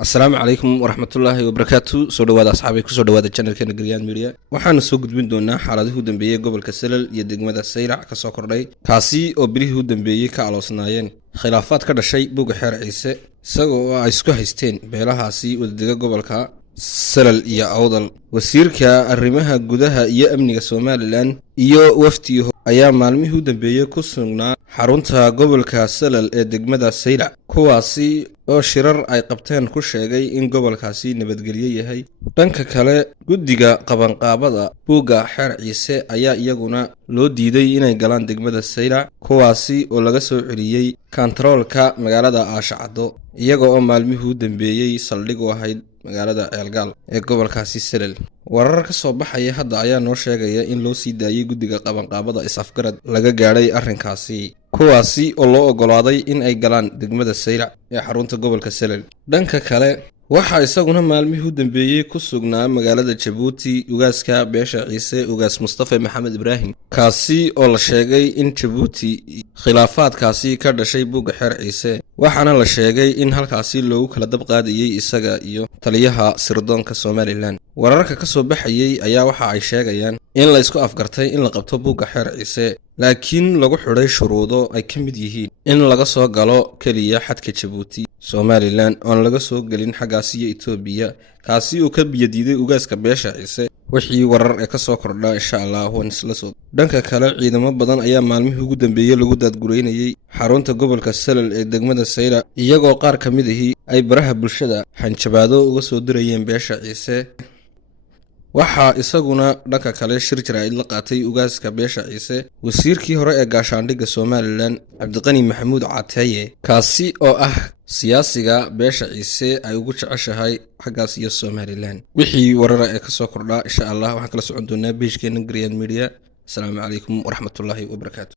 السلام عليكم ورحمة الله وبركاته. سو dhawaada asxaabay ku soo dhawaada channelkeena Griyaan Media. Waxaan soo gudbin doonaa xaaladaha u dambeeyay gobolka Salal iyo degmada Saylac ka soo kordhay, kaasi oo bilihii u dambeeyay ka aloosnaayeen khilaafaad ka dhashay buuga xeer Ciise, isagoo ay isku haysteen beelahaasi wadadiga gobolka Salal iyo Awdal. Wasiirka arrimaha gudaha iyo amniga Somaliland iyo wafdiyo ayaa maalmihii u dambeeyay ku sugnaa xarunta gobolka Salal ee degmada Saylac, kuwaasi oo shirar ay qabteen ku sheegay in gobolkaasi nabadgelyo yahay. Dhanka kale, guddiga qabanqaabada buuga xeer Ciise ayaa iyaguna loo diiday inay galaan degmada Saylac, kuwaasi oo laga soo celiyay kantaroolka magaalada Aashacado, iyaga oo maalmihii u dambeeyay saldhig u ahayd magaalada Ceelgaal ee gobolkaasi Salal. Warar ka soo baxaya hadda ayaa noo sheegaya in loo sii daayay guddiga qabanqaabada is-afgarad laga gaadhay arrinkaasi, kuwaasi oo loo ogolaaday in ay galaan degmada Saylac ee xarunta gobolka Salal. Dhanka kale, waxaa isaguna maalmihii u dambeeyay ku sugnaa magaalada Jabuuti ugaaska beesha Ciise, ugaas Mustafa Maxamed Ibraahim, kaasi oo la sheegay in Jabuuti khilaafaadkaasi ka dhashay buuga xeer Ciise, waxaana la sheegay in halkaasi loogu kala dab qaadayay isaga iyo taliyaha sirdoonka Somaliland. Wararka ka soo baxayay ayaa waxa ay sheegayaan in la isku afgartay in la qabto buuga xeer Ciise, laakiin lagu xidhay shuruudo ay ka mid yihiin in laga soo galo kaliya xadka Jabuuti Somaliland oon laga soo gelin xaggaasi iyo Itoobiya, kaasi oo ka biyadiiday ugaaska beesha Ciise. wixii warar ee ka soo kordha insha Allah waan isla soo. Dhanka kale, ciidamo badan ayaa maalmihii ugu dambeeyay lagu daadgureynayay xarunta gobolka Salal ee degmada Saylac, iyagoo qaar ka mid ahi ay baraha bulshada hanjabaado uga soo dirayeen beesha Ciise. waxaa isaguna dhanka kale shir jaraa'id la qaatay ugaaska beesha Ciise wasiirkii hore ee gaashaandhigga Somaliland Cabdiqani Maxamuud Cateeye, kaasi oo ah siyaasiga beesha Ciise ay ugu jeceshahay xaggaas iyo Somaliland. wixii warar ee ka soo kordha insha Allah waxaan kala socon doonaa page-keena Griyaan Media. Assalaamu calaykum waraxmatullaahi wabarakaatuh.